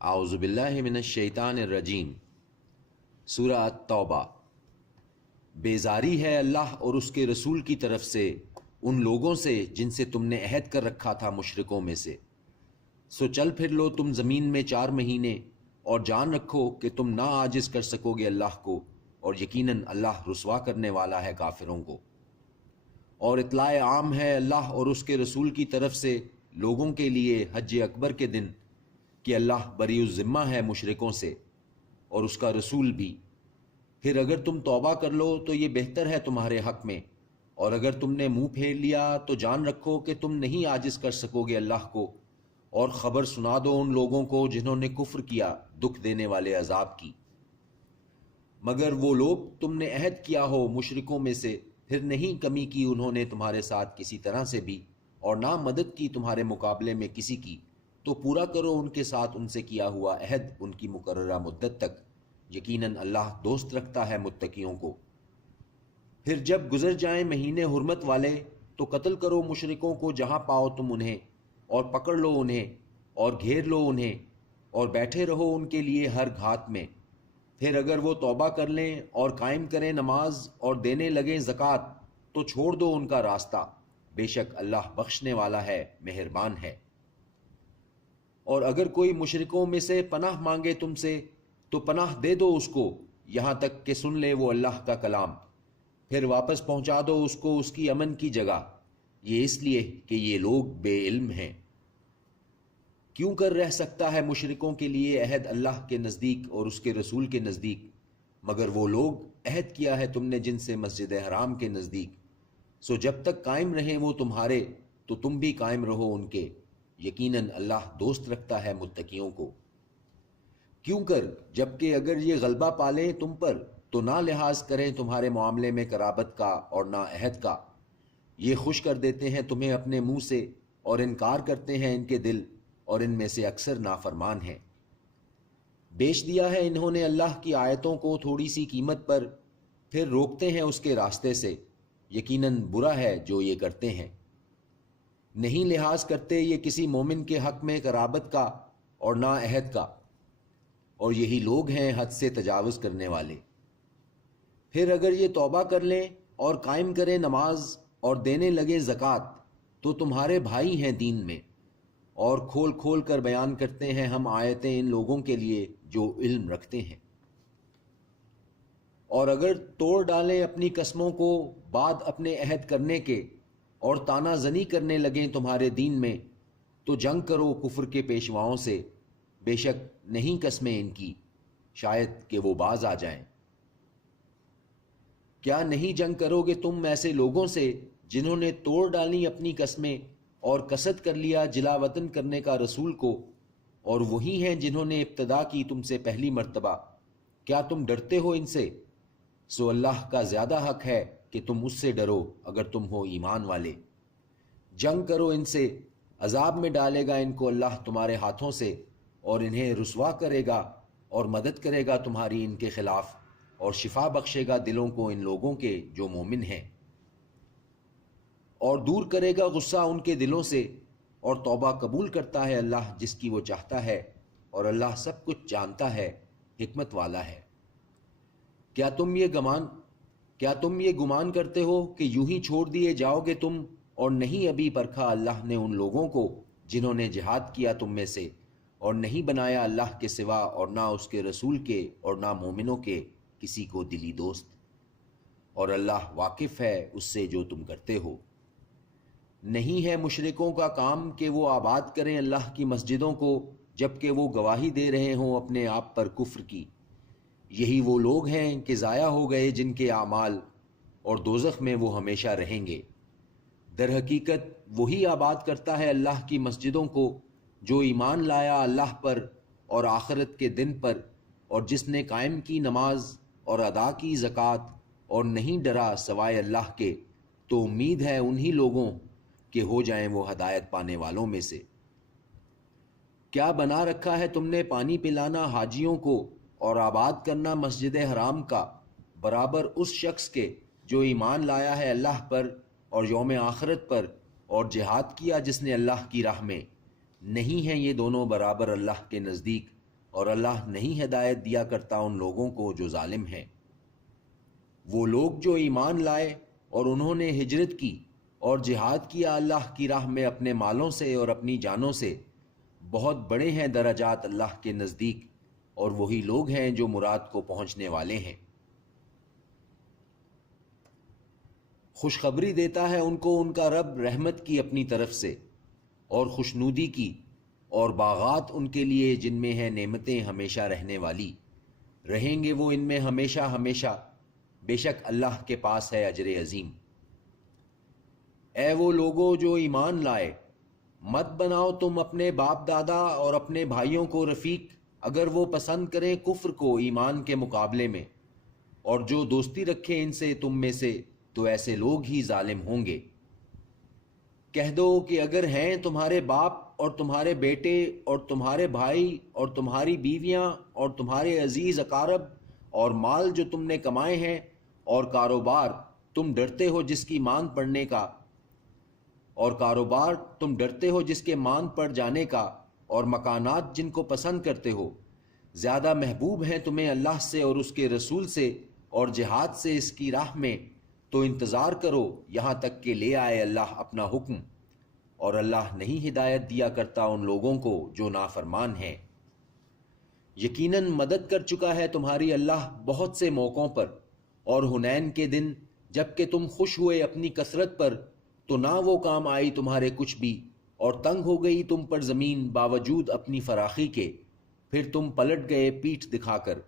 اعوذ باللہ من الشیطان الرجیم۔ سورہ التوبہ۔ بیزاری ہے اللہ اور اس کے رسول کی طرف سے ان لوگوں سے جن سے تم نے عہد کر رکھا تھا مشرکوں میں سے۔ سو چل پھر لو تم زمین میں 4 مہینے اور جان رکھو کہ تم نہ عاجز کر سکو گے اللہ کو، اور یقیناً اللہ رسوا کرنے والا ہے کافروں کو۔ اور اطلاع عام ہے اللہ اور اس کے رسول کی طرف سے لوگوں کے لیے حج اکبر کے دن کہ اللہ بری الذمہ ہے مشرکوں سے اور اس کا رسول بھی۔ پھر اگر تم توبہ کر لو تو یہ بہتر ہے تمہارے حق میں، اور اگر تم نے منہ پھیر لیا تو جان رکھو کہ تم نہیں عاجز کر سکو گے اللہ کو، اور خبر سنا دو ان لوگوں کو جنہوں نے کفر کیا دکھ دینے والے عذاب کی۔ مگر وہ لوگ تم نے عہد کیا ہو مشرکوں میں سے، پھر نہیں کمی کی انہوں نے تمہارے ساتھ کسی طرح سے بھی، اور نہ مدد کی تمہارے مقابلے میں کسی کی، تو پورا کرو ان کے ساتھ ان سے کیا ہوا عہد ان کی مقررہ مدت تک، یقیناً اللہ دوست رکھتا ہے متقیوں کو۔ پھر جب گزر جائیں مہینے حرمت والے تو قتل کرو مشرکوں کو جہاں پاؤ تم انہیں، اور پکڑ لو انہیں اور گھیر لو انہیں، اور بیٹھے رہو ان کے لیے ہر گھات میں۔ پھر اگر وہ توبہ کر لیں اور قائم کریں نماز اور دینے لگیں زکوٰۃ تو چھوڑ دو ان کا راستہ، بے شک اللہ بخشنے والا ہے، مہربان ہے۔ اور اگر کوئی مشرکوں میں سے پناہ مانگے تم سے تو پناہ دے دو اس کو، یہاں تک کہ سن لے وہ اللہ کا کلام، پھر واپس پہنچا دو اس کو اس کی امن کی جگہ، یہ اس لیے کہ یہ لوگ بے علم ہیں۔ کیوں کر رہ سکتا ہے مشرکوں کے لیے عہد اللہ کے نزدیک اور اس کے رسول کے نزدیک، مگر وہ لوگ عہد کیا ہے تم نے جن سے مسجد حرام کے نزدیک، سو جب تک قائم رہیں وہ تمہارے تو تم بھی قائم رہو ان کے، یقیناً اللہ دوست رکھتا ہے متقیوں کو۔ کیوں کر جبکہ اگر یہ غلبہ پالیں تم پر تو نہ لحاظ کریں تمہارے معاملے میں قرابت کا اور نہ عہد کا، یہ خوش کر دیتے ہیں تمہیں اپنے منہ سے اور انکار کرتے ہیں ان کے دل، اور ان میں سے اکثر نافرمان ہیں۔ بیچ دیا ہے انہوں نے اللہ کی آیتوں کو تھوڑی سی قیمت پر، پھر روکتے ہیں اس کے راستے سے، یقیناً برا ہے جو یہ کرتے ہیں۔ نہیں لحاظ کرتے یہ کسی مومن کے حق میں قرابت کا اور نہ عہد کا، اور یہی لوگ ہیں حد سے تجاوز کرنے والے۔ پھر اگر یہ توبہ کر لیں اور قائم کریں نماز اور دینے لگے زکوٰۃ تو تمہارے بھائی ہیں دین میں، اور کھول کھول کر بیان کرتے ہیں ہم آیتیں ان لوگوں کے لیے جو علم رکھتے ہیں۔ اور اگر توڑ ڈالیں اپنی قسموں کو بعد اپنے عہد کرنے کے، اور طعنہ زنی کرنے لگیں تمہارے دین میں، تو جنگ کرو کفر کے پیشواؤں سے، بے شک نہیں قسمیں ان کی، شاید کہ وہ باز آ جائیں۔ کیا نہیں جنگ کرو گے تم ایسے لوگوں سے جنہوں نے توڑ ڈالی اپنی قسمیں اور قصد کر لیا جلا وطن کرنے کا رسول کو، اور وہی ہیں جنہوں نے ابتدا کی تم سے پہلی مرتبہ؟ کیا تم ڈرتے ہو ان سے؟ سو اللہ کا زیادہ حق ہے کہ تم اس سے ڈرو اگر تم ہو ایمان والے۔ جنگ کرو ان سے، عذاب میں ڈالے گا ان کو اللہ تمہارے ہاتھوں سے، اور انہیں رسوا کرے گا اور مدد کرے گا تمہاری ان کے خلاف، اور شفا بخشے گا دلوں کو ان لوگوں کے جو مومن ہیں، اور دور کرے گا غصہ ان کے دلوں سے، اور توبہ قبول کرتا ہے اللہ جس کی وہ چاہتا ہے، اور اللہ سب کچھ جانتا ہے، حکمت والا ہے۔ کیا تم یہ گمان کرتے ہو کہ یوں ہی چھوڑ دیے جاؤ گے تم، اور نہیں ابھی پرکھا اللہ نے ان لوگوں کو جنہوں نے جہاد کیا تم میں سے، اور نہیں بنایا اللہ کے سوا اور نہ اس کے رسول کے اور نہ مومنوں کے کسی کو دلی دوست، اور اللہ واقف ہے اس سے جو تم کرتے ہو۔ نہیں ہے مشرکوں کا کام کہ وہ آباد کریں اللہ کی مسجدوں کو جبکہ وہ گواہی دے رہے ہوں اپنے آپ پر کفر کی، یہی وہ لوگ ہیں کہ ضائع ہو گئے جن کے اعمال، اور دوزخ میں وہ ہمیشہ رہیں گے۔ در حقیقت وہی آباد کرتا ہے اللہ کی مسجدوں کو جو ایمان لایا اللہ پر اور آخرت کے دن پر، اور جس نے قائم کی نماز اور ادا کی زکوٰۃ اور نہیں ڈرا سوائے اللہ کے، تو امید ہے انہی لوگوں کہ ہو جائیں وہ ہدایت پانے والوں میں سے۔ کیا بنا رکھا ہے تم نے پانی پلانا حاجیوں کو اور آباد کرنا مسجد حرام کا برابر اس شخص کے جو ایمان لایا ہے اللہ پر اور یوم آخرت پر اور جہاد کیا جس نے اللہ کی راہ میں؟ نہیں ہیں یہ دونوں برابر اللہ کے نزدیک، اور اللہ نہیں ہدایت دیا کرتا ان لوگوں کو جو ظالم ہیں۔ وہ لوگ جو ایمان لائے اور انہوں نے ہجرت کی اور جہاد کیا اللہ کی راہ میں اپنے مالوں سے اور اپنی جانوں سے، بہت بڑے ہیں درجات اللہ کے نزدیک، اور وہی لوگ ہیں جو مراد کو پہنچنے والے ہیں۔ خوشخبری دیتا ہے ان کو ان کا رب رحمت کی اپنی طرف سے اور خوشنودی کی، اور باغات ان کے لیے جن میں ہیں نعمتیں ہمیشہ رہنے والی، رہیں گے وہ ان میں ہمیشہ ہمیشہ، بے شک اللہ کے پاس ہے اجر عظیم۔ اے وہ لوگو جو ایمان لائے، مت بناؤ تم اپنے باپ دادا اور اپنے بھائیوں کو رفیق اگر وہ پسند کریں کفر کو ایمان کے مقابلے میں، اور جو دوستی رکھیں ان سے تم میں سے، تو ایسے لوگ ہی ظالم ہوں گے۔ کہہ دو کہ اگر ہیں تمہارے باپ اور تمہارے بیٹے اور تمہارے بھائی اور تمہاری بیویاں اور تمہارے عزیز اقارب اور مال جو تم نے کمائے ہیں اور کاروبار تم ڈرتے ہو جس کی مان پڑنے کا، اور کاروبار تم ڈرتے ہو جس کے مان پڑ جانے کا، اور مکانات جن کو پسند کرتے ہو، زیادہ محبوب ہیں تمہیں اللہ سے اور اس کے رسول سے اور جہاد سے اس کی راہ میں، تو انتظار کرو یہاں تک کہ لے آئے اللہ اپنا حکم، اور اللہ نہیں ہدایت دیا کرتا ان لوگوں کو جو نافرمان ہیں۔ یقیناً مدد کر چکا ہے تمہاری اللہ بہت سے موقعوں پر، اور حنین کے دن جب کہ تم خوش ہوئے اپنی کثرت پر، تو نہ وہ کام آئی تمہارے کچھ بھی، اور تنگ ہو گئی تم پر زمین باوجود اپنی فراخی کے، پھر تم پلٹ گئے پیٹھ دکھا کر،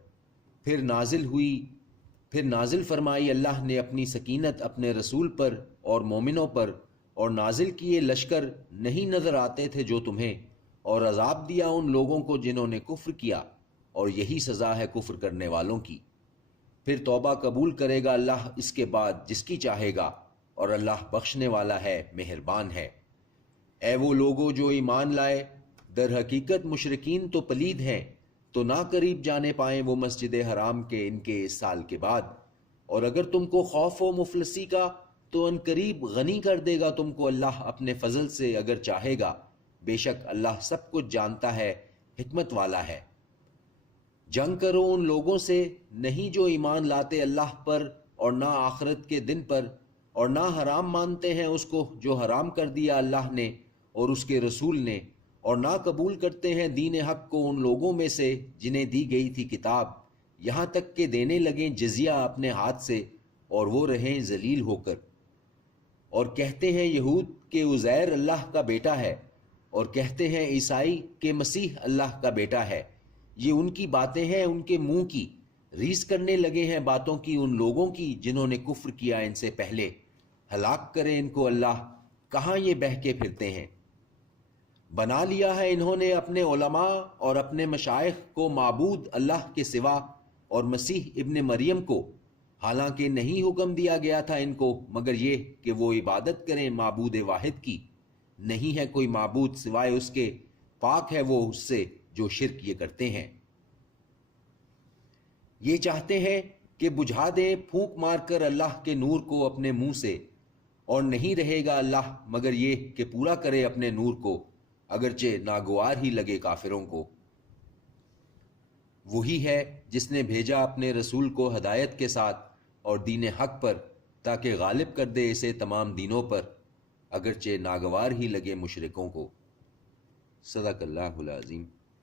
پھر نازل فرمائی اللہ نے اپنی سکینت اپنے رسول پر اور مومنوں پر، اور نازل کیے لشکر نہیں نظر آتے تھے جو تمہیں، اور عذاب دیا ان لوگوں کو جنہوں نے کفر کیا، اور یہی سزا ہے کفر کرنے والوں کی۔ پھر توبہ قبول کرے گا اللہ اس کے بعد جس کی چاہے گا، اور اللہ بخشنے والا ہے، مہربان ہے۔ اے وہ لوگو جو ایمان لائے، در حقیقت مشرکین تو پلید ہیں، تو نہ قریب جانے پائیں وہ مسجد حرام کے ان کے اس سال کے بعد، اور اگر تم کو خوف ہو مفلسی کا تو ان قریب غنی کر دے گا تم کو اللہ اپنے فضل سے اگر چاہے گا، بے شک اللہ سب کچھ جانتا ہے، حکمت والا ہے۔ جنگ کرو ان لوگوں سے نہیں جو ایمان لاتے اللہ پر اور نہ آخرت کے دن پر، اور نہ حرام مانتے ہیں اس کو جو حرام کر دیا اللہ نے اور اس کے رسول نے، اور نہ قبول کرتے ہیں دین حق کو ان لوگوں میں سے جنہیں دی گئی تھی کتاب، یہاں تک کہ دینے لگیں جزیہ اپنے ہاتھ سے، اور وہ رہیں ذلیل ہو کر۔ اور کہتے ہیں یہود کہ عزیر اللہ کا بیٹا ہے، اور کہتے ہیں عیسائی کہ مسیح اللہ کا بیٹا ہے۔ یہ ان کی باتیں ہیں ان کے منہ کی، ریس کرنے لگے ہیں باتوں کی ان لوگوں کی جنہوں نے کفر کیا ان سے پہلے۔ ہلاک کرے ان کو اللہ، کہاں یہ بہکے پھرتے ہیں۔ بنا لیا ہے انہوں نے اپنے علماء اور اپنے مشائخ کو معبود اللہ کے سوا، اور مسیح ابن مریم کو، حالانکہ نہیں حکم دیا گیا تھا ان کو مگر یہ کہ وہ عبادت کریں معبود واحد کی، نہیں ہے کوئی معبود سوائے اس کے، پاک ہے وہ اس سے جو شرک یہ کرتے ہیں۔ یہ چاہتے ہیں کہ بجھا دیں پھونک مار کر اللہ کے نور کو اپنے منہ سے، اور نہیں رہے گا اللہ مگر یہ کہ پورا کرے اپنے نور کو، اگرچہ ناگوار ہی لگے کافروں کو۔ وہی ہے جس نے بھیجا اپنے رسول کو ہدایت کے ساتھ اور دین حق پر، تاکہ غالب کر دے اسے تمام دینوں پر، اگرچہ ناگوار ہی لگے مشرکوں کو۔ صدق اللہ العظیم۔